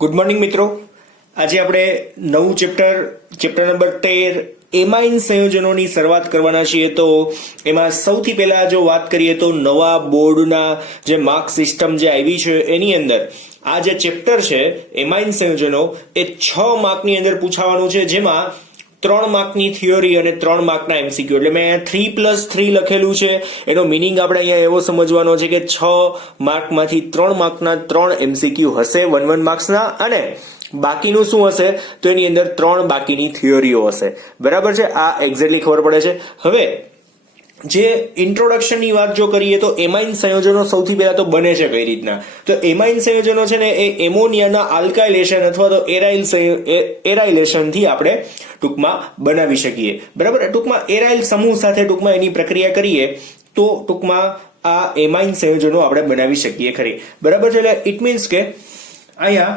Good morning મિત્રો. આજે આપણે નવું ચેપ્ટર નંબર 13 એમાઇન સંયોજનોની શરૂઆત કરવાના છીએ. તો એમાં સૌથી પહેલા જો વાત કરીએ તો નવા બોર્ડના જે માર્ક સિસ્ટમ જે આવી છે એની અંદર આ જે ચેપ્ટર છે એમાઇન સંયોજનો એ 6 માર્કની અંદર પૂછાવાનું છે, જેમાં 3 માર્કની થિયોરી અને 3 માર્કના એમસીક્યુ. એટલે મેં અહીંયા 3+3 લખેલું છે. એનો મિનિંગ આપણે અહીંયા એવો સમજવાનો છે કે 6 માર્કમાંથી 3 માર્કના 3 એમસીક્યુ હશે 1 માર્ક્સના, અને બાકીનું શું હશે તો એની અંદર 3 બાકીની થિયોરીઓ હશે. બરાબર છે, આ એક્ઝેક્ટલી ખબર પડે છે. હવે જે ઇન્ટ્રોડક્શનની વાત જો કરીએ તો એમાઇન સંયોજનો સૌથી પહેલા તો બને છે કઈ રીતના, તો એમાઇન સંયોજનો છે ને એ એમોનિયાના આલ્કાઇલેશન અથવા તો એરાઇલેશન થી આપણે ટૂંકમાં બનાવી શકીએ. બરાબર, ટૂંકમાં એરાઇલ સમૂહ સાથે ટૂંકમાં એની પ્રક્રિયા કરીએ તો ટૂંકમાં આ એમાઇન સંયોજનો આપણે બનાવી શકીએ ખરી. બરાબર છે, એટલે ઇટ મીન્સ કે અહીંયા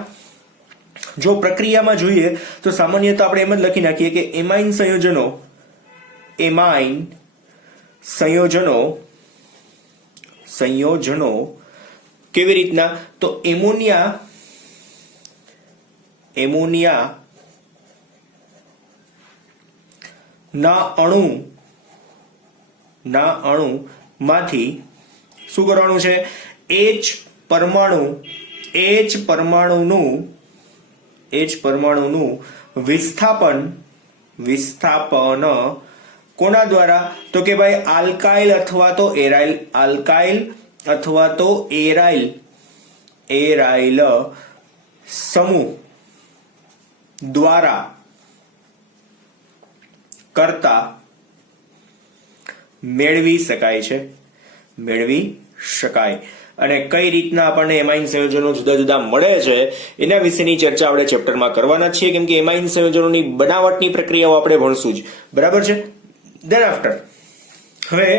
જો પ્રક્રિયામાં જોઈએ તો સામાન્ય તો આપણે એમ જ લખી નાખીએ કે એમાઇન સંયોજનો કેવી રીતના, તો એમોનિયા ના અણુ માંથી શું કરવાનું છે, H પરમાણુનું વિસ્થાપન કોના દ્વારા, તો કે ભાઈ આલ્કાઇલ અથવા તો એરાઇલ સમૂહ દ્વારા કરતા મેળવી શકાય. અને કઈ રીતના આપણને એમાઇન સંયોજનો જુદા જુદા મળે છે એના વિશેની ચર્ચા આપણે ચેપ્ટરમાં કરવાના છીએ, કેમ કે એમાઇન સંયોજનોની બનાવટની પ્રક્રિયાઓ આપણે ભણશું જ. બરાબર છે. ધેન આફ્ટર હવે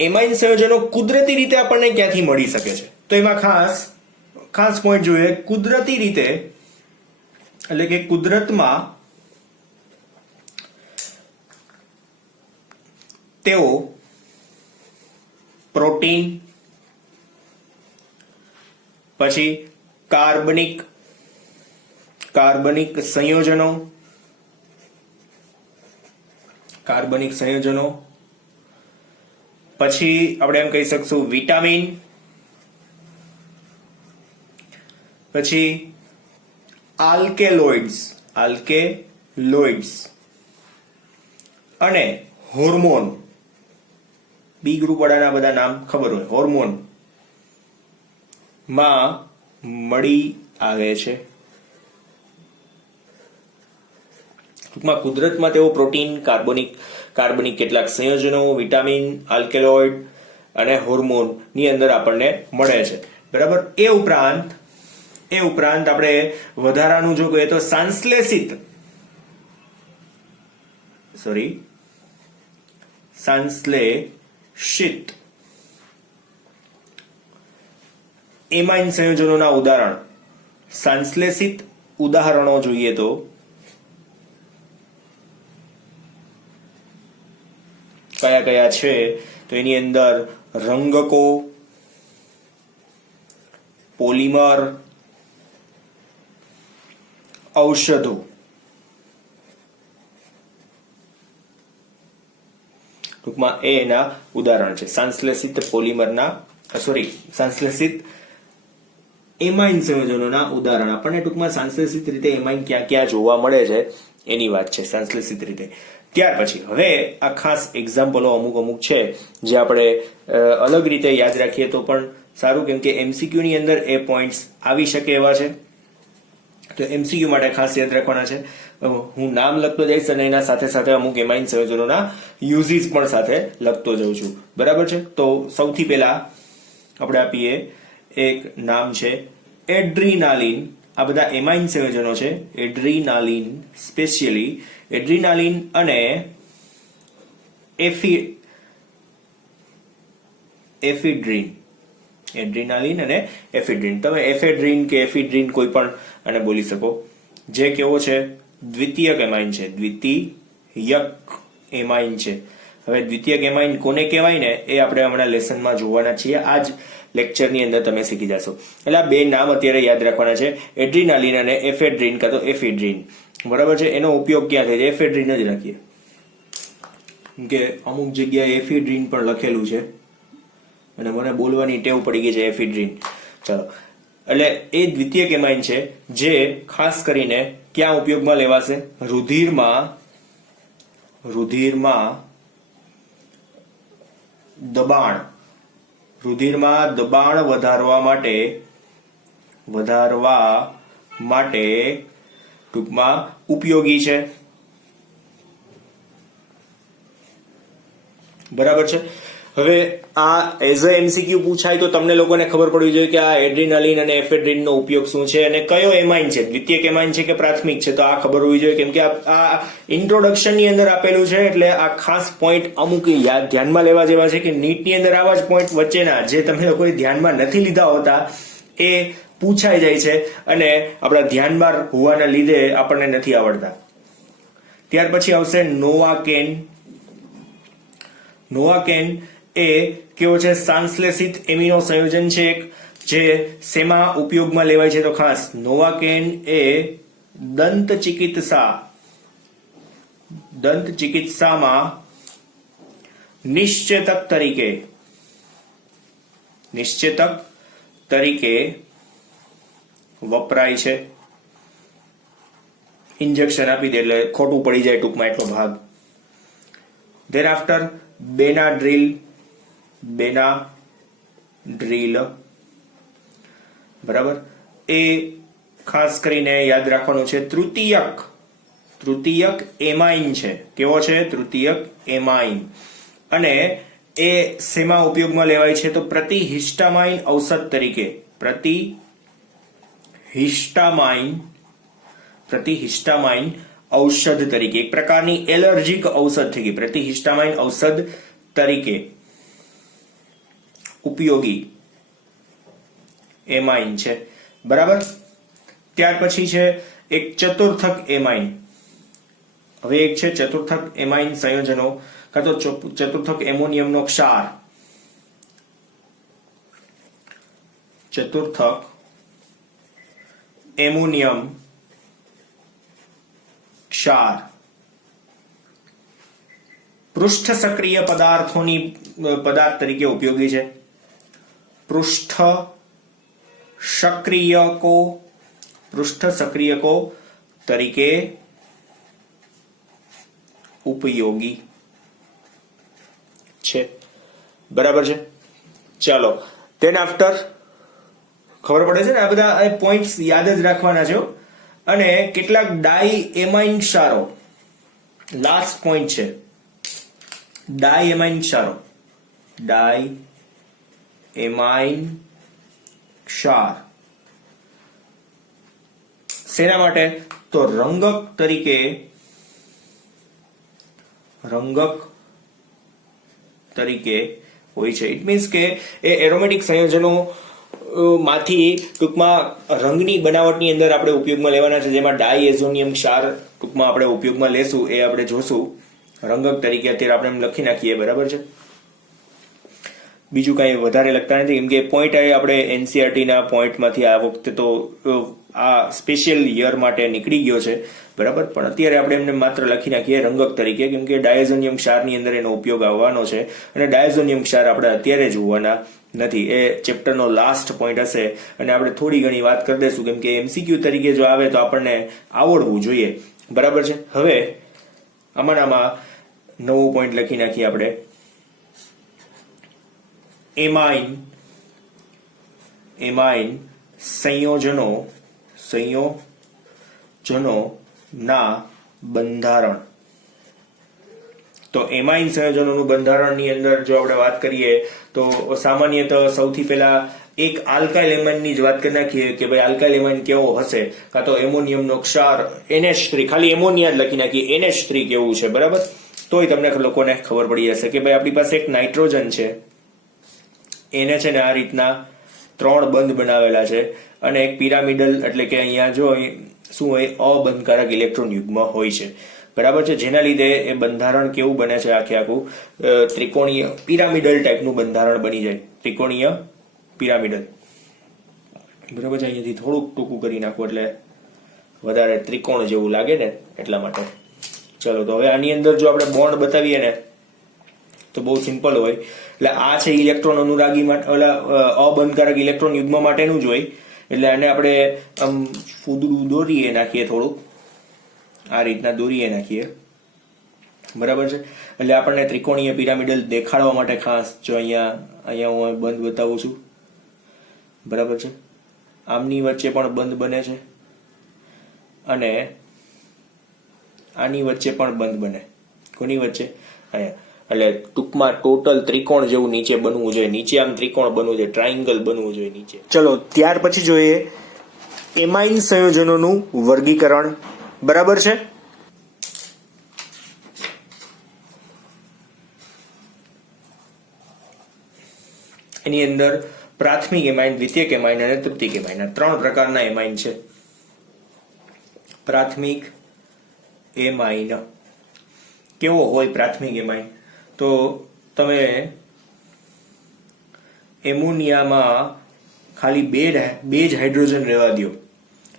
એમાઇન સંયોજનો કુદરતી રીતે આપણને ક્યાંથી મળી શકે છે, તો એમાં ખાસ પોઈન્ટ જોઈએ. કુદરતી રીતે એટલે કે કુદરતમાં તેઓ પ્રોટીન, પછી કાર્બનિક સંયોજનો, પછી આપણે એમ કહી શકશું વિટામિન, પછી આલ્કેલોઇડ્સ અને હોર્મોન. બી ગ્રુપ વાળાના બધા નામ ખબર હોય, હોર્મોન માં મળી આવે છે. ટૂંકમાં કુદરતમાં તેઓ પ્રોટીન, કાર્બનિક કેટલાક સંયોજનો, વિટામિન, આલ્કેલોઇડ અને હોર્મોન ની અંદર આપણને મળે છે. બરાબર. એ ઉપરાંત આપણે વધારાનું જો કહીએ તો સંશ્લેષિત એમાઇન સંયોજનોના સંશ્લેષિત ઉદાહરણો જોઈએ તો કયા છે, તો એની અંદર રંગકો, પોલિમર, ઔષધો, ટૂંકમાં એના ઉદાહરણ છે. સંશ્લેષિત એમાઇન સંયોજનોના ઉદાહરણ આપણને ટૂંકમાં સંશ્લેષિત રીતે એમાઇન ક્યાં જોવા મળે છે એની વાત છે, સંશ્લેષિત રીતે. ત્યાર પછી હવે આ ખાસ એક્ઝામ્પલો અમુક છે જે આપણે અલગ રીતે યાદ રાખીએ તો પણ સારું, કેમ કે એમસીક્યુ ની અંદર એ પોઈન્ટ્સ આવી શકે એવા છે. તો એમસીક્યુ માટે ખાસ યાદ રાખવાના છે. હું નામ લખતો જઈશ અને એના સાથે સાથે અમુક એમાઇન સંયોજનોના યુઝીસ પણ સાથે લખતો જઉં છું. બરાબર છે. તો સૌથી પહેલા આપણે આપીએ એક નામ છે એડ્રીનાલિન. આ બધા એમાઇન સંયોજનો છે. એડ્રીનાલિન, સ્પેશિયલી એડ્રીનાલિન અને એફિડ્રીન. તમે એફેડ્રીન કે એફિડ્રીન કોઈ પણ આને બોલી શકો. જે કેવો છે, દ્વિતીયક એમાઇન છે. હવે દ્વિતીયક એમાઇન કોને કહેવાય ને એ આપણે હમણાં લેસનમાં જોવાના છીએ. આ જ લેક્ચરની અંદર તમે શીખી જશો. એટલે આ બે નામ અત્યારે યાદ રાખવાના છે, એડ્રીનાલિન અને એફેડ્રીન કાં તો એફિડ્રીન. બરાબર છે. એનો ઉપયોગ ક્યાં થાય છે? એફેડ્રીન જ રાખીએ, કે અમુક જગ્યાએ એફિડ્રીન પણ લખેલું છે અને મને બોલવાની ટેવ પડી ગઈ છે એફિડ્રીન. ચાલો, એટલે એ દ્વિતીયક એમાઇન છે જે ખાસ કરીને ક્યાં ઉપયોગમાં લેવાશે? રુધિરમાં દબાણ વધારવા માટે ટૂંકમાં ઉપયોગી છે. બરાબર છે. હવે આ એઝ અ એમસીક્યુ પૂછાય તો તમને લોકોને ખબર પડવી જોઈએ કે આ એડ્રીનાલિન અને એફેડ્રીનનો ઉપયોગ શું છે અને કયો એમાઇન છે, દ્વિતીયક એમાઇન છે કે પ્રાથમિક છે, તો આ ખબર હોવી જોઈએ. કેમ કે આ ઇન્ટ્રોડક્શનની અંદર આપેલું છે, એટલે આ ખાસ પોઈન્ટ અમુક ધ્યાનમાં લેવા જેવા છે કે નીટની અંદર આવા જ પોઈન્ટ વચ્ચેના જે તમે લોકોએ ધ્યાનમાં નથી લીધા હોતા એ પૂછાઈ જાય છે અને આપણા ધ્યાનમાં હોવાના લીધે આપણને નથી આવડતા. ત્યાર પછી આવશે નોવાકેન. નોવાકેન એ કેવો છે? સાંશ્લેષિત એમિનો સંયોજન છે એક, જે શેમાં ઉપયોગમાં લેવાય છે? તો ખાસ નોવાકેન એ દંત ચિકિત્સામાં નિશ્ચેતક તરીકે વપરાય છે. ઇન્જેક્શન આપી દે એટલે ખોટું પડી જાય ટૂંકમાં એટલો ભાગ. There after Benadryl. બરાબર. એ ખાસ કરીને યાદ રાખવાનું છે તૃતીયક એમાઇન છે. કેવો છે? તૃતીયક એમાઇન. અને એ શેમાં ઉપયોગમાં લેવાય છે? તો પ્રતિહિસ્ટામાઇન ઔષધ તરીકે. પ્રતિહિસ્ટામાઇન ઔષધ તરીકે, એક પ્રકારની એલર્જીક ઔષધ થઈ ગઈ. પ્રતિહિસ્ટામાઇન ઔષધ તરીકે ઉપયોગી એમાઇન છે. બરાબર. ત્યાર પછી છે એક ચતુર્થક એમાઇન. હવે એક છે ચતુર્થક એમાઇન સંયોજનો કાં તો ચતુર્થક એમોનિયમનો ક્ષાર. ચતુર્થક એમોનિયમ ક્ષાર પૃષ્ઠ સક્રિય પદાર્થ તરીકે ઉપયોગી છે. પૃષ્ઠ સક્રિયકો તરીકે ઉપયોગી છે. બરાબર છે. ચાલો, તેન આફ્ટર ખબર પડે છે ને? આ બધા પોઈન્ટ્સ યાદ જ રાખવાના છે. અને કેટલાક ડાઈ એમાઇન ક્ષારો, લાસ્ટ પોઈન્ટ છે. ડાઈ એમાઇન ક્ષાર શેના માટે? તો રંગક તરીકે હોય છે. ઇટ મીન્સ કે એ એરોમેટિક સંયોજનો માંથી ટૂંકમાં રંગની બનાવટની અંદર આપણે ઉપયોગમાં લેવાના છે, જેમાં ડાયએઝોનિયમ ક્ષાર ટૂંકમાં આપણે ઉપયોગમાં લેશું, એ આપણે જોશું. રંગક તરીકે અત્યારે આપણે એમ લખી નાખીએ. બરાબર છે. બીજું કઈ વધારે લખતા નથી, કેમ કે પોઈન્ટ આપણે એનસીઆરટી ના પોઈન્ટમાંથી આ વખતે તો આ સ્પેશિયલ યર માટે નીકળી ગયો છે. બરાબર. પણ અત્યારે આપણે એમને માત્ર લખી નાખીએ રંગક તરીકે, કેમ કે ડાયઝોનિયમ ક્ષારની અંદર એનો ઉપયોગ આવવાનો છે અને ડાયઝોનિયમ ક્ષાર આપણે અત્યારે જોવાના નથી. એ ચેપ્ટરનો લાસ્ટ પોઈન્ટ હશે અને આપણે થોડી ઘણી વાત કરી દઈશું, કેમ કે એમસીક્યુ તરીકે જો આવે તો આપણને આવડવું જોઈએ. બરાબર છે. હવે આમાં નવો પોઈન્ટ લખી નાખીએ આપણે. એમાઇન સંયોજનો ના બંધારણ. તો એમાઇન સંયોજનોનું બંધારણની અંદર જો આપણે વાત કરીએ તો સામાન્યતઃ સૌથી પહેલા એક આલ્કાઇલ એમાઇનની જ વાત કરી નાખીએ કે ભાઈ આલ્કાઇલ એમાઇન કેવો હશે, કાં તો એમોનિયમનો ક્ષાર NH3, ખાલી એમોનિયા જ લખી નાખીએ NH3 કેવું છે. બરાબર. તોય તમને લોકોને ખબર પડી જશે કે ભાઈ આપણી પાસે એક નાઇટ્રોજન છે, એને છે ને આ રીતના 3 બંધ બનાવેલા છે અને એક પિરામિડલ, એટલે કે અહીંયા જો શું હોય, અબંધકારક ઇલેક્ટ્રોન યુગ્મ હોય છે. બરાબર છે. જેના લીધે એ બંધારણ કેવું બને છે? આખું ત્રિકોણીય પિરામિડલ ટાઈપનું બંધારણ બની જાય. ત્રિકોણીય પિરામિડલ. બરાબર છે, અહીંયાથી થોડુંક ટૂંકું કરી નાખવું એટલે વધારે ત્રિકોણ જેવું લાગે ને એટલા માટે. ચલો તો હવે આની અંદર જો આપણે બોન્ડ બતાવીએ ને તો બહુ સિમ્પલ હોય. એટલે આ છે ઇલેક્ટ્રોન અનુરાગી માટે, ઓલા અબંધકારક ઇલેક્ટ્રોન યુગ્મ માટેનું જ હોય. એટલે આને આપણે આમ ફૂદડું દોરીએ નાખીએ, થોડુંક આ રીતના દોરીએ નાખીએ. બરાબર છે, એટલે આપણને ત્રિકોણીય પિરામિડલ દેખાડવા માટે ખાસ જો અહીંયા હું બંધ બતાવું છું. બરાબર છે, આમની વચ્ચે પણ બંધ બને છે અને આની વચ્ચે પણ બંધ બને. કોની વચ્ચે? અહીંયા. એટલે ટૂંકમાં ટોટલ ત્રિકોણ જેવું નીચે બનવું જોઈએ. નીચે આમ ત્રિકોણ બનવું જોઈએ, ટ્રાયંગલ બનવું જોઈએ નીચે. ચલો ત્યાર પછી જોઈએ એમાઇન સંયોજનોનું વર્ગીકરણ. બરાબર છે, એની અંદર પ્રાથમિક એમાઇન, દ્વિતીયક એમાઇન અને તૃતીયક એમાઇન, 3 પ્રકારના એમાઇન છે. પ્રાથમિક એમાઇન કેવો હોય? પ્રાથમિક એમાઇન તો તમે એમોનિયામાં ખાલી બે જ હાઇડ્રોજન રહેવા દો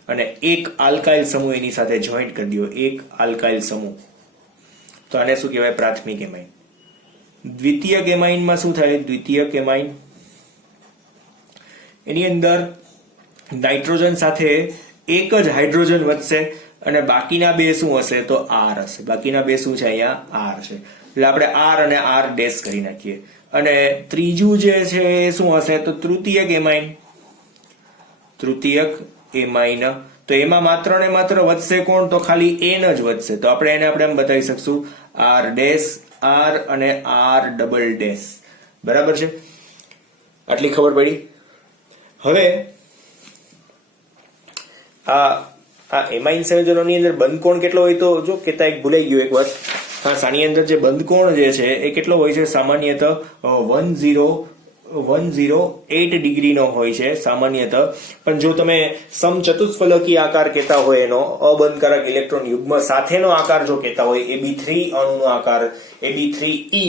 અને એક આલ્કાઇલ સમૂહ એની સાથે જોઈન્ટ કરી દો, એક આલ્કાઇલ સમૂહ, તો આને શું કહેવાય? પ્રાથમિક એમાઇન. દ્વિતીયક એમાઇનમાં શું થાય? દ્વિતીયક એમાઇન એની અંદર નાઇટ્રોજન સાથે એક જ હાઇડ્રોજન વધશે અને બાકીના બે શું હશે? તો આર હશે. બાકીના બે શું છે? અહીંયા આર છે. એટલે આપણે આર અને આર ડેશ કરી નાખીએ. અને ત્રીજું જે છે એ શું હશે? તો તૃતીયક એમાઇન. તૃતીયક એમાઇન તો એમાં માત્ર ને માત્ર વધશે કોણ? તો ખાલી એન જ વધશે. તો આપણે એને એમ બતાવી શકશું આર ડેશ આર અને આર ડબલ ડેશ. બરાબર છે, આટલી ખબર પડી. હવે આ એમાઇન સંયોજનોની અંદર બંધકોણ કેટલો હોય? તો જો કેતા એક ભૂલાઈ ગયો એક વાત. ખાસ આની અંદર જે બંધકોણ જે છે એ કેટલો હોય છે? સામાન્યતઃ 108 ડિગ્રીનો હોય છે સામાન્યતઃ. પણ જો તમે સમચતુષ્ફલકી આકાર કહેતા હોય, એનો અબંધકારક ઇલેક્ટ્રોન યુગ્મ સાથેનો આકાર જો કહેતા હોય, Ab3 અણુનો આકાર, Ab3E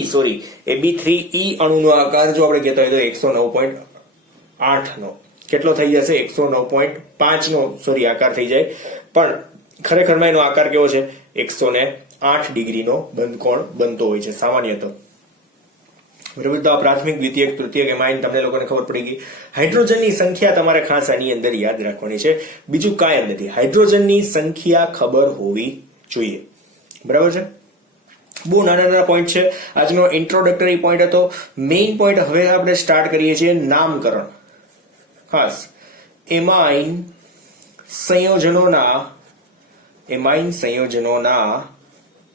અણુનો આકાર જો આપણે કહેતા હોય તો 109.8 નો કેટલો થઈ જશે? 109.5 નો આકાર થઈ જાય. પણ ખરેખરમાં એનો આકાર કેવો છે? 108 ડિગ્રીનો બંધકોણ બનતો હોય છે સામાન્યતઃ. બરાબર, તો આ પ્રાથમિક, દ્વિતીયક, તૃતીયક એમાઇન તમને લોકોને ખબર પડી ગઈ. હાઇડ્રોજનની સંખ્યા તમારે ખાસ આની અંદર યાદ રાખવાની છે, બીજું કાંઈ નથી. હાઇડ્રોજનની સંખ્યા ખબર હોવી જોઈએ. બરાબર છે, બહુ નાના નાના પોઈન્ટ છે. આજનો ઇન્ટ્રોડક્ટરી પોઈન્ટ હતો. મેઇન પોઈન્ટ હવે આપણે સ્ટાર્ટ કરીએ છીએ નામકરણ. ખાસ એમાઇન સંયોજનોના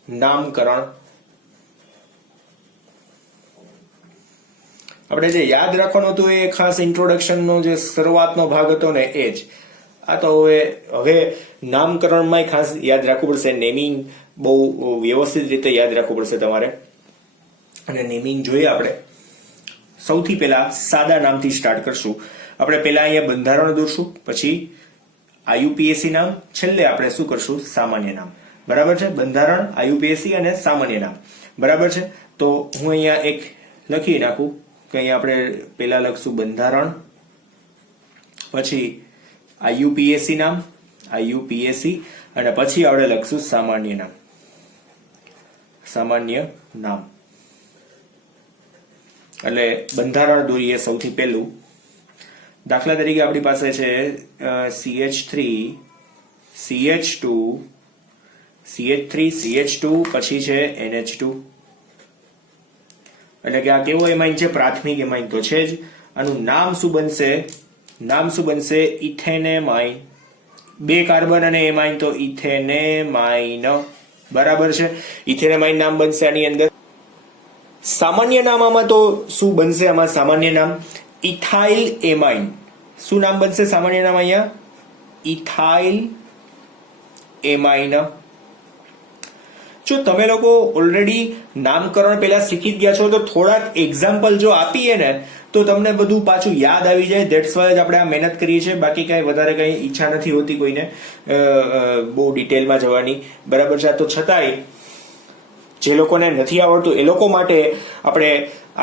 નામકરણ. આપણે જે યાદ રાખવાનું હતું એ ખાસ ઇન્ટ્રોડક્શનનો જે શરૂઆતનો ભાગ હતો ને એ જ. આ તો હવે નામકરણમાં ખાસ યાદ રાખવું પડશે. નેમિંગ બહુ વ્યવસ્થિત રીતે યાદ રાખવું પડશે તમારે. અને નેમિંગ જોઈએ આપણે સૌથી પહેલા સાદા નામથી સ્ટાર્ટ કરશું. આપણે પહેલા અહીંયા બંધારણ દોરશું, પછી આયુપીએસી નામ, છેલ્લે આપણે શું કરશું? સામાન્ય નામ. બરાબર છે, બંધારણ, આયુપીએસી અને સામાન્ય નામ. બરાબર છે, તો હું અહીંયા એક લખી નાખું કે અહીંયા આપણે પહેલા લખશું બંધારણ, પછી આયુપીએસી નામ, આયુપીએસી, અને પછી આપણે લખશું સામાન્ય નામ, સામાન્ય નામ. એટલે બંધારણ દોરીએ સૌથી પહેલું. દાખલા તરીકે આપણી પાસે છે CH3 CH2 CH3 CH2 પછી છે NH2. એટલે કે આ કેવો એમાઇન છે? પ્રાથમિક એમાઇન તો છે જ. આનું નામ શું બનશે? નામ શું બનશે? ઇથેનેમાઇન. 2 કાર્બન અને એમાઇન તો ઇથેનેમાઇન. બરાબર છે, ઇથેનેમાઇન નામ બનશે આની અંદર. સામાન્ય નામ આમાં તો શું બનશે? આમાં સામાન્ય નામ ઇથાઇલ એમાઇન. શું નામ બનશે સામાન્ય નામ અહીંયા? Ethyl amine. જો તમે લોકો ઓલરેડી નામકરણ પહેલા શીખી ગયા છો તો થોડાક એક્ઝામ્પલ જો આપીએ ને તો તમને બધું પાછું યાદ આવી જાય. ધેટ્સ વાય આપણે આ મહેનત કરીએ છીએ. બાકી કઈ વધારે કઈ ઈચ્છા નથી હોતી કોઈને બહુ ડિટેલમાં જવાની. બરાબર છે, તો છતાંય જે લોકોને નથી આવડતું એ લોકો માટે આપણે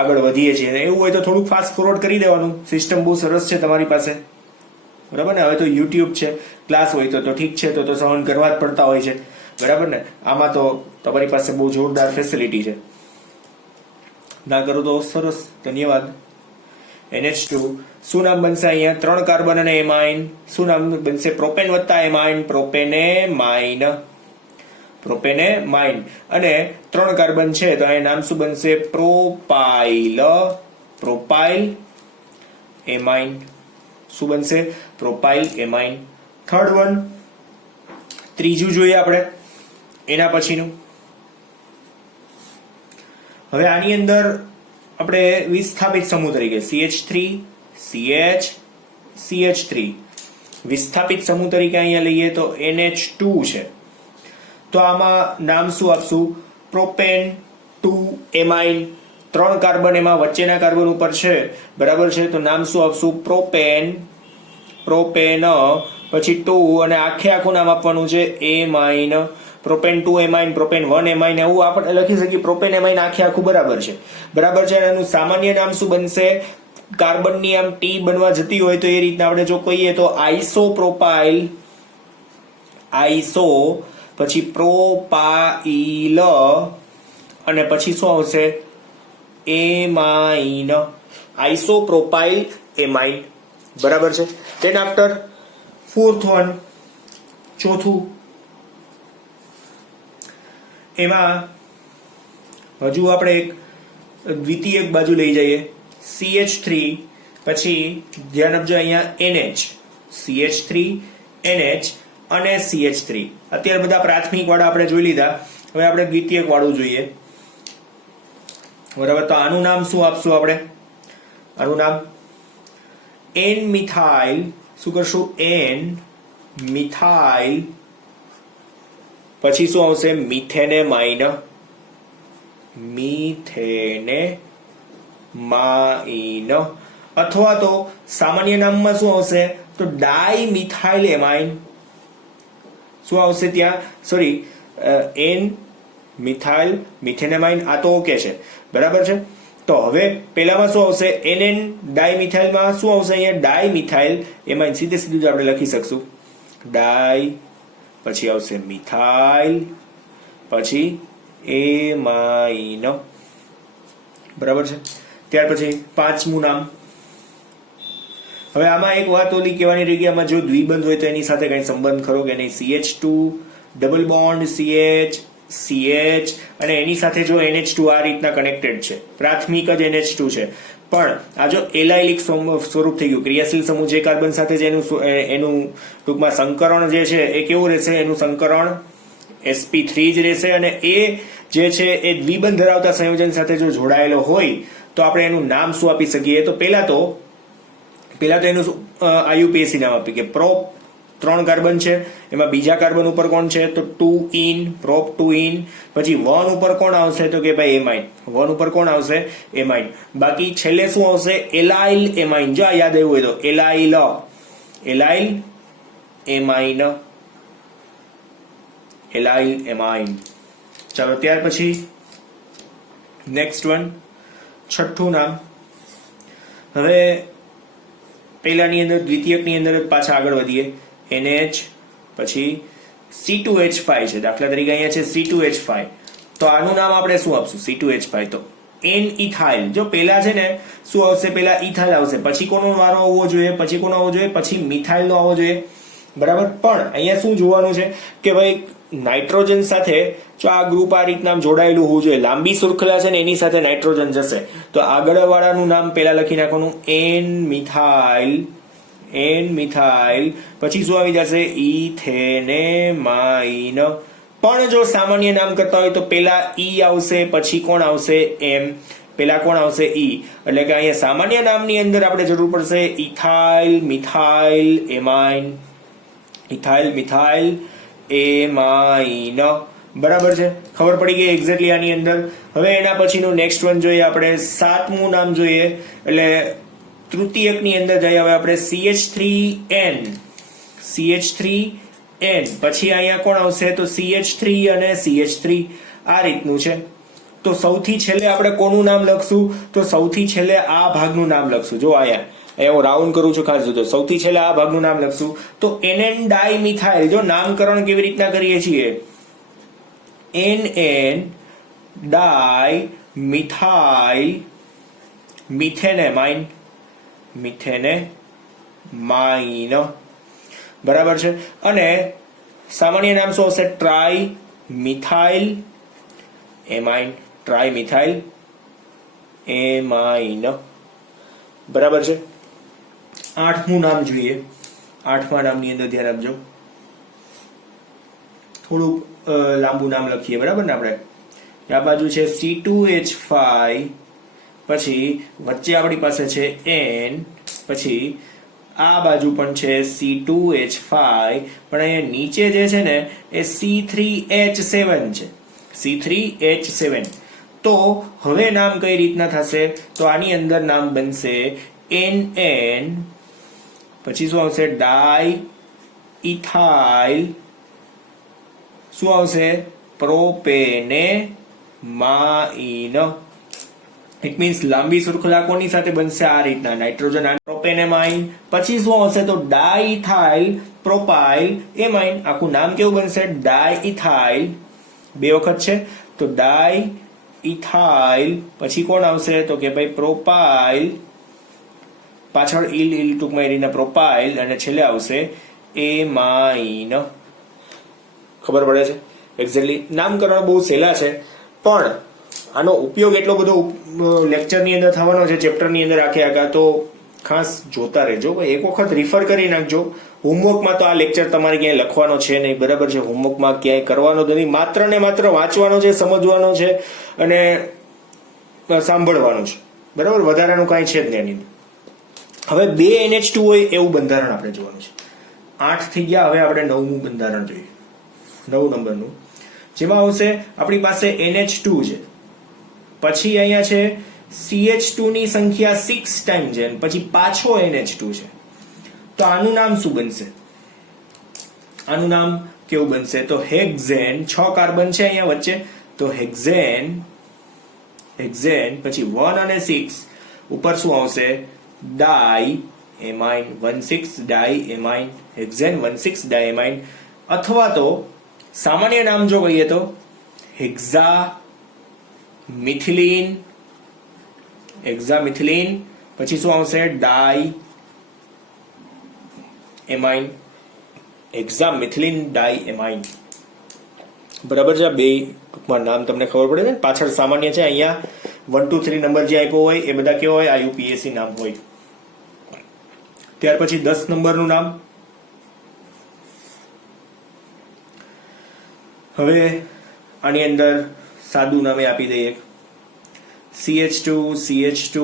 આગળ વધીએ છીએ. એવું હોય તો થોડુંક ફાસ્ટ ફોરવર્ડ કરી દેવાનું. સિસ્ટમ બહુ સરસ છે તમારી પાસે, બરાબર ને. હવે તો યુટ્યુબ છે, ક્લાસ હોય તો ઠીક છે, તો સહન કરવા જ પડતા હોય છે, બરાબર ને. આમાં તો તમારી પાસે બહુ જોરદાર ફેસિલિટી છે. ના કરો તો સરસ, ધન્યવાદ. NH2 શું નામ બનશે અહીંયા? 3 કાર્બન અને એમાઇન. શું નામ બનશે? પ્રોપેન વત્તા એમાઇન, પ્રોપેનેમાઇન. પ્રોપેનેમાઇન. અને 3 કાર્બન છે તો અહીંયા નામ શું બનશે? પ્રોપાઇલ. Propyl amine. શું બનશે? Propyl amine. થર્ડ વન, ત્રીજું જોઈએ આપણે એના પછીનું. હવે આની અંદર આપણે વિસ્થાપિત સમૂહ તરીકે CH3 CH CH3 વિસ્થાપિત સમૂહ તરીકે અહીંયા લઈએ તો NH2 છે. તો આમાં નામ શું આપશું? Propane 2 amine. 3 કાર્બન એમાં વચ્ચેના કાર્બન ઉપર છે, બરાબર છે. તો નામ શું આપશું? પ્રોપેન. પ્રોપેન પછી 2 અને આખું નામ આપવાનું છે amine. Propane 2 amine, propane 1 amine, એવું આપણે લખી શકીએ. પ્રોપેન એમાઇન આખું બરાબર છે, બરાબર છે. એનું સામાન્ય નામ શું બનશે? કાર્બનની આમ ટી બનવા જતી હોય તો એ રીતના આપણે જો કહીએ તો આઇસોપ્રોપાઇલ. આઇસો પછી પ્રોપાઇલ અને પછી શું આવશે? એમાઇન. આઇસોપ્રોપાઇલ એમાઇન, બરાબર છે. ધેન આફ્ટર ફોર્થ વન, ચોથું, એમાં હજુ આપણે એક દ્વિતીયક બાજુ લઈ જઈએ. CH3 પછી ધ્યાન આપજો અહીંયા NH. CH3 NH અને CH3. અત્યારે બધા પ્રાથમિક વાળા આપણે જોઈ લીધા. હવે આપણે દ્વિતીયક વાળું જોઈએ, બરાબર. તો આનું નામ શું આપશું આપણે? આનું નામ N મિથાઇલ. શું કરશું? N methyl. પછી શું આવશે? મિથેનેમાઇન. મિથેનેમાઇન. અથવા તો સામાન્ય નામમાં શું આવશે? તો ડાઇમિથાઇલ એમાઇન. શું આવશે ત્યાં? Sorry, N methyl methanamine. આ તો ઓકે છે, બરાબર છે. તો હવે પેલામાં શું આવશે? NN ડાઇમિથાઇલમાં શું આવશે? અહીંયા ડાઇમિથાઇલ એમાઇન. સીધું આપણે લખી શકશું ડાઈ, પછી આવશે મિથાઇલ, પછી એમાઇન, બરાબર છે. ત્યાર પછી પાંચમું નામ. હવે આમાં એક વાત ઓલી કહેવાની રહી ગઈ, આમાં જો દ્વિબંધ હોય તો એની સાથે કઈ સંબંધ ખરો કે નહીં? CH2 double bond CH CH અને એની સાથે જો NH2 આ રીતના કનેક્ટેડ છે, પ્રાથમિક જ NH2 છે. પણ આ જો એલાઇલિક સ્વરૂપ થઈ ગયું, ક્રિયાશીલ સમૂહ જે કાર્બન સાથે છે એનું ટૂંકમાં સંકરણ જે છે એ કેવું રહેશે? એનું સંકરણ sp3 જ રહેશે. અને એ જે છે એ દ્વિબંધ ધરાવતા સંયોજન સાથે જો જોડાયેલો હોય તો આપણે એનું નામ શું આપી શકીએ? તો પેલા તો એનું IUPAC નામ આપીએ કે પ્રોપ. 3 કાર્બન છે, એમાં બીજા કાર્બન ઉપર કોણ છે? તો 2 ઇન, પ્રોપ 2 ઇન. પછી 1 ઉપર કોણ આવશે? તો કે ભાઈ એમાઇન. 1 ઉપર કોણ આવશે? એમાઇન. બાકી છેલ્લે શું આવશે? એલાઇલ એમાઇન. જો યાદ આવ્યું હોય તો એલાઇલ એમાઇન. એલાઇલ એમાઇન. ચાલો ત્યાર પછી નેક્સ્ટ વન, છઠ્ઠું નામ. હવે પહેલાની અંદર દ્વિતીયકની અંદર પાછા આગળ વધીએ. NH પછી C2H5 છે, દાખલા તરીકે અહીંયા છે C2H5. તો આનું નામ આપણે શું આપશું? C2H5 તો N ઇથાઇલ. જો પેલા છે ને શું આવશે? પેલા ઇથાઇલ આવશે, પછી કોનો વારો આવવો જોઈએ? પછી કોનો આવવો જોઈએ? પછી મિથાઇલ નો આવવો જોઈએ, બરાબર. પણ અહીંયા શું જોવાનું છે કે ભાઈ નાઇટ્રોજન સાથે જો આ ગ્રુપ આ રીતના જોડાયેલું હોવું જોઈએ. લાંબી શૃંખલા છે ને એની સાથે નાઇટ્રોજન જશે તો આગળ વાળાનું નામ પેલા લખી નાખવાનું N મિથાઇલ. N મિથાઇલ પછી શું આવી જશે? ઇથેનેમાઇન. પણ જો સામાન્ય નામ કરતા હોય તો પેલા E આવશે, પછી કોણ આવશે? M. પેલા કોણ આવશે? E. એટલે કે અહીંયા સામાન્ય નામની અંદર આપણે જરૂર પડશે ethyl methyl amine. Ethyl methyl amine, બરાબર છે. ખબર પડી ગઈ એક્ઝેક્ટલી આની અંદર. હવે એના પછીનું નેક્સ્ટ વન જોઈએ આપણે, સાતમું નામ જોઈએ. એટલે તૃતીયકની અંદર જઈએ હવે આપણે CH3N. CH3 એન, પછી અહીંયા કોણ આવશે તો CH3 અને CH3 આ રીતનું છે. તો સૌથી છેલ્લે આપણે કોનું નામ લખશું તો સૌથી છેલ્લે આ ભાગનું નામ લખશું. જો અહીંયા હું રાઉન્ડ કરું છું ખાસ જોજો. સૌથી છેલ્લે આ ભાગનું નામ લખશું તો NN ડાયમિથાઇલ. જો નામકરણ કેવી રીતના કરીએ છીએ, NN ડાયમિથાઇલ મિથેનેમાઇન, મિથેનેમાઇન, બરાબર છે. અને સામાન્ય નામ શું આવશે, try methyl amine, try methyl amine, બરાબર છે. આઠમું નામ જોઈએ. આઠમા નામની અંદર ધ્યાન આપજો, થોડુંક લાંબુ નામ લખીએ, બરાબર ને. આપણે આ બાજુ છે C2H5, પછી વચ્ચે આપણી પાસે છે N, પછી આ બાજુ પણ છે C2H5, પણ અહીંયા નીચે જે છે ને એ C3H7 છે, C3H7. તો હવે નામ કઈ રીતના થશે તો આની અંદર નામ બનશે NN, પછી શું આવશે ડાય ઇથાઇલ, શું આવશે પ્રોપેનેમાઇન. ઇટ મીન્સ લાંબી શૃંખલા કોની સાથે બનશે આ રીતના, નાઇટ્રોજન પ્રોપેનેમાઇન, પછી શું આવશે તો ડાઇથાઇલ પ્રોપાઇલ એમાઇન. આખું નામ કેવું બનશે, ડાઇથાઇલ, બે વખત છે તો ડાઇથાઇલ, પછી કોણ આવશે તો કે ભાઈ પ્રોપાઇલ, પાછળ ઇલ ટૂંકમાં એરીના પ્રોપાઇલ, અને છેલ્લે આવશે એમાઇન. ખબર પડે છે એક્ઝેક્ટલી. નામકરણ બહુ સહેલા છે, પણ આનો ઉપયોગ એટલો બધો લેક્ચરની અંદર થવાનો છે, ચેપ્ટરની અંદર આખા, તો ખાસ જોતા રહેજો. એક વખત રિફર કરી નાખજો. હોમવર્કમાં તો આ લેક્ચર તમારે ક્યાંય લખવાનો છે નહીં, બરાબર છે. હોમવર્કમાં ક્યાંય કરવાનો નથી, માત્ર ને માત્ર વાંચવાનો છે, સમજવાનો છે અને સાંભળવાનું છે, બરાબર. વધારાનું કાંઈ છે જ નહીં. હવે 2 NH2 હોય એવું બંધારણ આપણે જોવાનું છે. 8 થઈ ગયા, હવે આપણે 9મું બંધારણ જોઈએ, 9 નંબરનું, જેમાં આવશે આપણી પાસે NH2 છે, પછી અહીંયા છે CH2 ની સંખ્યા 6 ટાઈમ છે, પછી પાછો NH2 છે. તો આનું નામ શું બનશે, આનું નામ કેવું બનશે તો હેક્ઝેન. 6 કાર્બન છે અહીંયા વચ્ચે, તો હેક્ઝેન, હેક્ઝેન, પછી 1 અને 6 ઉપર શું આવશે ડાઈ એમાઇન, 1,6 ડાઈ એમાઇન, હેક્ઝેન 1,6 ડાઈ એમાઇન. અથવા તો સામાન્ય નામ જો કહીએ તો હેક્ઝા મિથિલીન, હેક્ઝામિથિલીન, પછી શું આવશે ડાઈ એમાઇન, હેક્ઝામિથિલીન ડાઈ એમાઇન, બરાબર છે. બે ટૂંકમાં નામ તમને ખબર પડે છે. પાછળ સામાન્ય છે, અહીંયા 1 2 3 નંબર જે આપ્યો હોય એ બધા કેવા હોય, IUPAC નામ હોય. ત્યાર પછી 10 નંબરનું નામ. હવે આની અંદર સાદું નામે આપી દઈએ, CH2, CH2,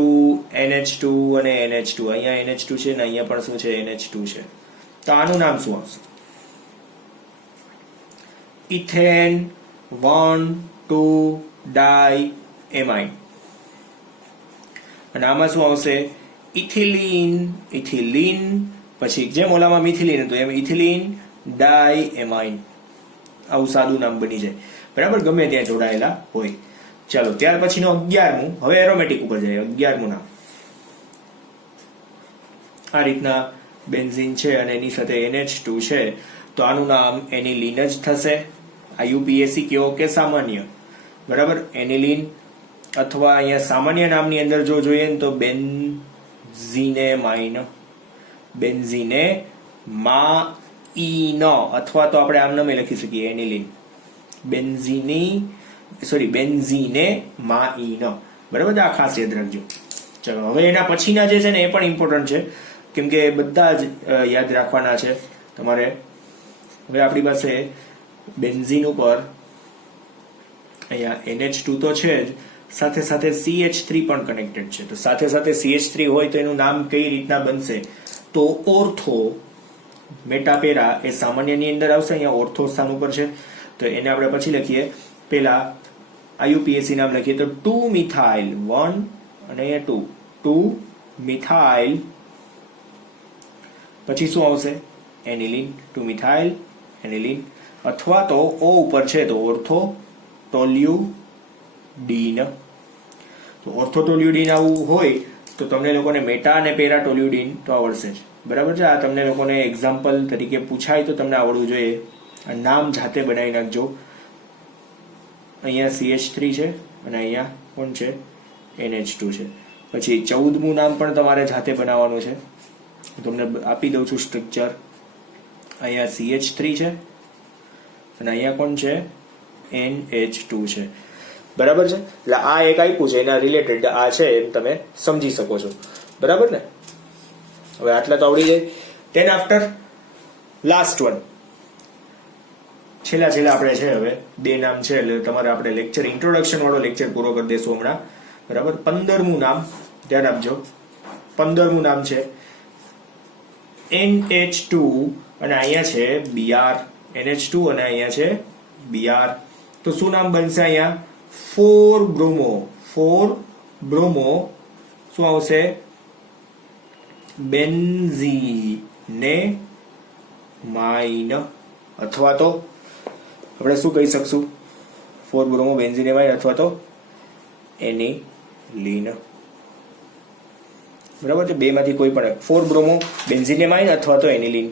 NH2 અને NH2. અહીંયા NH2 છે ને અહીંયા પણ શું છે NH2 છે. તો આનું નામ શું આવશે, ઇથેન 1 2 ડાઈ એમાઇન. અને આમાં શું આવશે ઇથિલીન, ઇથિલીન, પછી જેમ ઓલામાં મિથિલીન હતું એમ ઇથિલીન ડાઈ એમાઇન. આવું સાદું નામ બની જાય, બરાબર, ગમે ત્યાં જોડાયેલા હોય. ચાલો ત્યાર પછીનો 11મું, હવે એરોમેટિક ઉપર જાય. 11મું નામ આ રીતના બેન્ઝીન છે અને એની સાથે NH2 છે, તો આનું નામ એનિલીન જ થશે. IUPAC કેવો કે સામાન્ય, બરાબર, એનિલીન. અથવા અહીંયા સામાન્ય નામની અંદર જો જોઈએ તો બેન્ઝીનેમાઇન, બેન્ઝીનેમાઇન, અથવા તો આપણે આમ નામે લખી શકીએ એનિલીન, બેન્ઝીનેમાઇન, બરાબર. આ ખાસ યાદ રાખજો. ચલો હવે એના પછીના જે છે ને એ પણ ઇમ્પોર્ટન્ટ છે, કેમ કે બધા જ યાદ રાખવાના છે તમારે. હવે આપણી પાસે બેન્ઝીન ઉપર અહીંયા NH2 તો છે જ, સાથે સાથે CH3 પણ કનેક્ટેડ છે. તો સાથે સાથે CH3 હોય તો એનું નામ કઈ રીતના બનશે તો ઓર્થો મેટાપેરા, એ સામાન્યની અંદર આવશે. અહીંયા ઓર્થો સ્થાન ઉપર છે તો એને આપણે પછી લખીએ. પેલા IUPAC નામ લખીએ તો 2 મિથાઇલ 1 અને અહીંયા 2 મિથાઇલ, પછી શું આવશે એનિલીન, 2 મિથાઇલ એનિલિન, અથવા તો ઓ ઉપર છે તો ઓર્થોટોલ્યુડીન. તો ઓર્થોટોલ્યુડીન આવું હોય તો તમને લોકોને મેટા અને પેરાટોલ્યુડીન તો આવડશે જ, બરાબર છે. આ તમને લોકોને એક્ઝામ્પલ તરીકે પૂછાય તો તમને આવડવું જોઈએ. આ નામ જાતે બનાવી નાખજો. અહીંયા CH3 છે અને અહીંયા કોણ છે, NH2 છે. પછી 14મું નામ પણ તમારે જાતે બનાવવાનું છે. હું તમને આપી દઉં છું સ્ટ્રક્ચર. અહીંયા CH3 છે અને અહીંયા કોણ છે, NH2 છે, બરાબર છે. એટલે આ એક આપ્યું છે, એના રિલેટેડ આ છે એમ તમે સમજી શકો છો, બરાબર ને. હવે આટલા તો આવડી જાય. ધેન આફ્ટર લાસ્ટ વન, છેલ્લા આપણે છે હવે 2 નામ છે એટલે તમારે આપણે લેક્ચર ઇન્ટ્રોડક્શન વાળો લેક્ચર પૂરો કરી દેશું હમણાં, બરાબર. 15મું નામ ધ્યાન આપજો. 15મું નામ છે NH2 અને અહીંયા છે Br. NH2 અને અહીંયા છે Br. તો શું નામ બનશે અહીંયા, 4 બ્રોમો શું આવશે, બેન્ઝીનેમાઇન. અથવા તો આપણે શું કહી શકશું, 4 બ્રોમો બેન્ઝીનેમાઇન અથવા તો એનિલીન, બરાબર છે. બેમાંથી કોઈ પણ 4 બ્રોમો બેન્ઝીનેમાઇન અથવા તો એનિલીન.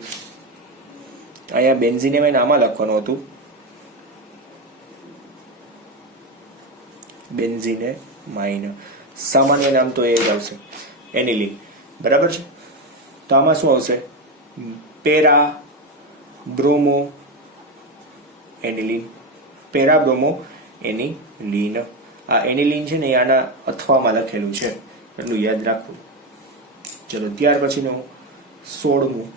અહીંયા બેન્ઝીનેમાઇન આમાં લખવાનું હતું, બેન્ઝીનેમાઇન. સામાન્ય નામ તો એ જ આવશે, એનિલીન, બરાબર છે. તો આમાં શું આવશે, પેરા બ્રોમો એનિલીન, પેરા બ્રોમો એનિલીન. આ એનિલીન છે ને એ આના અથવામાં લખેલું છે, એટલું યાદ રાખવું. ચલો ત્યાર પછીનું 16મું,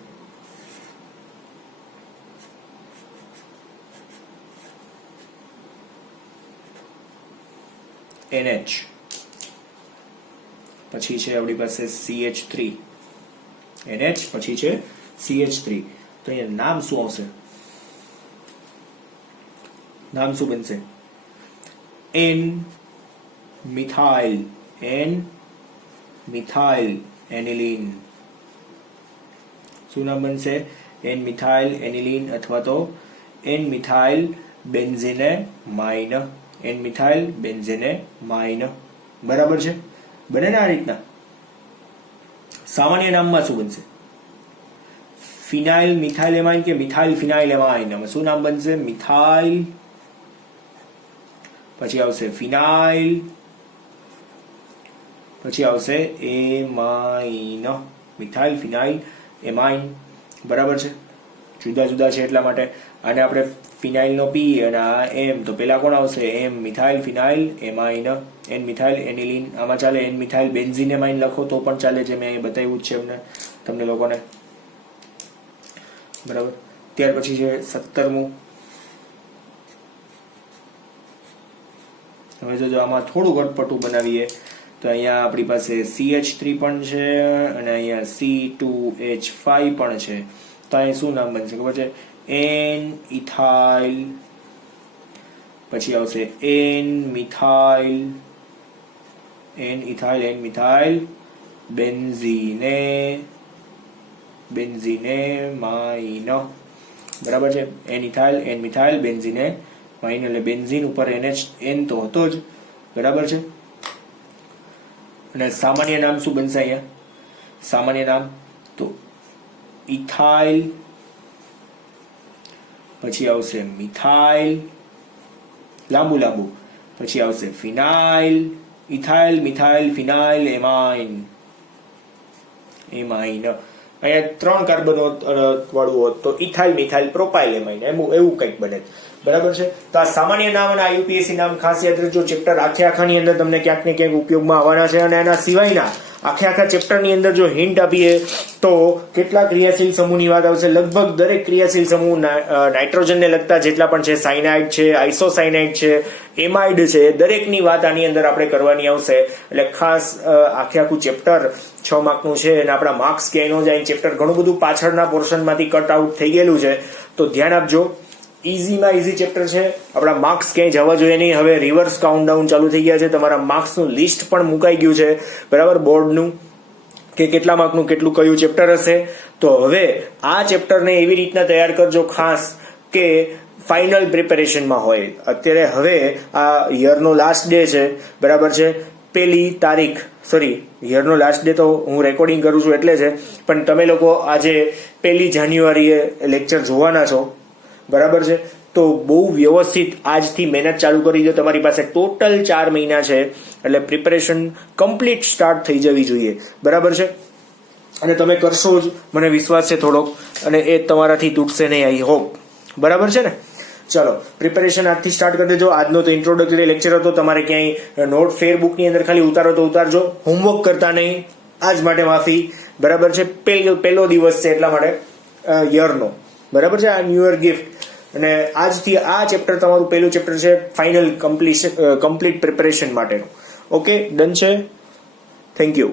NH. પછી છે આપણી પાસે CH3, NH પછી છે CH3. તો અહીંયા નામ શું આવશે, નામ શું બનશે, N મિથાઇલ એનિલીન. શું નામ બનશે, N મિથાઇલ એનિલીન અથવા તો N મિથાઇલ બેન્ઝીનેમાઇન, N મિથાઇલ બેન્ઝીનેમાઇન, બરાબર છે. બને ને આ રીતના. સામાન્ય નામમાં શું બનશે, ફિનાઇલ મિથાઇલેમાઇન કે મિથાઇલ ફિનાઇલેમાઇન. આમાં શું નામ બનશે, મિથાઇલ, પછી આવશે ફિનાઇલ, પછી આવશે એમાઇન, મિથાઇલ ફિનાઇલ એમાઇન, બરાબર છે. જુદા જુદા છે એટલા માટે. આને આપણે ફિનાઇલ નો P અને આ M, તો પેલા કોણ આવશે, M મિથાઇલ ફિનાઇલ એમાઇન, N મિથાઇલ એનિલીન. આમાં ચાલે N મિથાઇલ બેન્ઝીનેમાઇન લખો તો પણ ચાલે, જે મેં અહીં બતાવ્યું જ છે તમને લોકોને, બરાબર. ત્યાર પછી છે 17મું. હવે જો આમાં થોડું અટપટું બનાવીએ તો અહીંયા આપણી પાસે CH3 પણ છે અને અહીંયા C2H5 પણ છે. તો અહીં શું નામ બનશે ખબર છે, N ઇથાઇલ, પછી આવશે N મિથાઇલ બેન્ઝીનેમાઇન, બરાબર છે. N મિથાઇલ બેન્ઝીનેમાઇન એટલે બેન્ઝીન ઉપર N તો હતો જ, બરાબર છે. અને સામાન્ય નામ શું બનશે અહીંયા, સામાન્ય નામ તો ઇથાઇલ, પછી આવશે મિથાઇલ, લાંબુ, પછી આવશે ફિનાઇલ, ઇથાઇલ મિથાઇલ ફિનાઇલ એમાઇન. અહીંયા 3 કાર્બન વાળું હોત તો ઇથાઇલ મિથાઇલ પ્રોપાઇલ એમાઇન, એવું કંઈક બને, બરાબર છે. તો આ સામાન્ય નામ અને IUPAC નામ ખાસ યાદ રાખજો. ચેપ્ટર આખી અંદર તમને ક્યાંક ને ક્યાંક ઉપયોગમાં આવવાના છે. અને એના સિવાયના આખા ચેપ્ટરની અંદર જો હિન્ટ આપીએ તો કેટલા ક્રિયાશીલ સમૂહની વાત આવશે, લગભગ દરેક ક્રિયાશીલ સમૂહ નાઇટ્રોજનને લગતા જેટલા પણ છે, સાયનાઇડ છે, આઇસોસાયનાઇડ છે, એમાઇડ છે, દરેકની વાત આની અંદર આપણે કરવાની આવશે. એટલે ખાસ આખું ચેપ્ટર 6 માર્કનું છે અને આપણા માર્ક્સ ક્યાંય ન જાય. ચેપ્ટર ઘણું બધું પાછળના પોર્શનમાંથી કટ આઉટ થઈ ગયેલું છે, તો ધ્યાન આપજો. ઇઝીમાં ઇઝી ચેપ્ટર છે, આપણા માર્ક્સ ક્યાંય જવા જોઈએ નહીં. હવે રિવર્સ કાઉન્ટડાઉન ચાલુ થઈ ગયા છે, તમારા માર્ક્સનું લિસ્ટ પણ મુકાઈ ગયું છે, બરાબર, બોર્ડનું, કે કેટલા માર્કનું કેટલું કયું ચેપ્ટર હશે. તો હવે આ ચેપ્ટરને એવી રીતના તૈયાર કરજો ખાસ કે ફાઇનલ પ્રિપેરેશનમાં હોય. અત્યારે હવે આ યરનો લાસ્ટ ડે છે, બરાબર છે, પહેલી તારીખ, સોરી, યરનો લાસ્ટ ડે તો હું રેકોર્ડિંગ કરું છું એટલે છે, પણ તમે લોકો આજે 1 જાન્યુઆરીએ લેક્ચર જોવાના છો, બરાબર છે. તો બહુ વ્યવસ્થિત આજથી મહેનત ચાલુ કરી દો. તમારી પાસે ટોટલ 4 મહિના છે, એટલે પ્રિપેરેશન કમ્પ્લીટ સ્ટાર્ટ થઈ જવી જોઈએ, બરાબર છે. અને તમે કરશો જ, મને વિશ્વાસ છે થોડોક, અને એ તમારાથી તૂટશે નહીં, આઈ હોપ, બરાબર છે ને. ચલો, પ્રિપેરેશન આજથી સ્ટાર્ટ કરી દેજો. આજનો તો ઇન્ટ્રોડક્ટરી લેક્ચર હતો. તમારે ક્યાંય નોટ ફેરબુકની અંદર ખાલી ઉતારો તો ઉતારજો, હોમવર્ક કરતા નહીં. આજ માટે માફી, બરાબર છે. પહેલો દિવસ છે એટલા માટે યરનો, બરાબર છે. આ ન્યુ યર ગિફ્ટ. અને આજથી આ ચેપ્ટર તમારું પહેલું ચેપ્ટર છે, ફાઇનલ કમ્પ્લીટ પ્રિપેરેશન માટેનું. ઓકે, ડન છે. Thank you.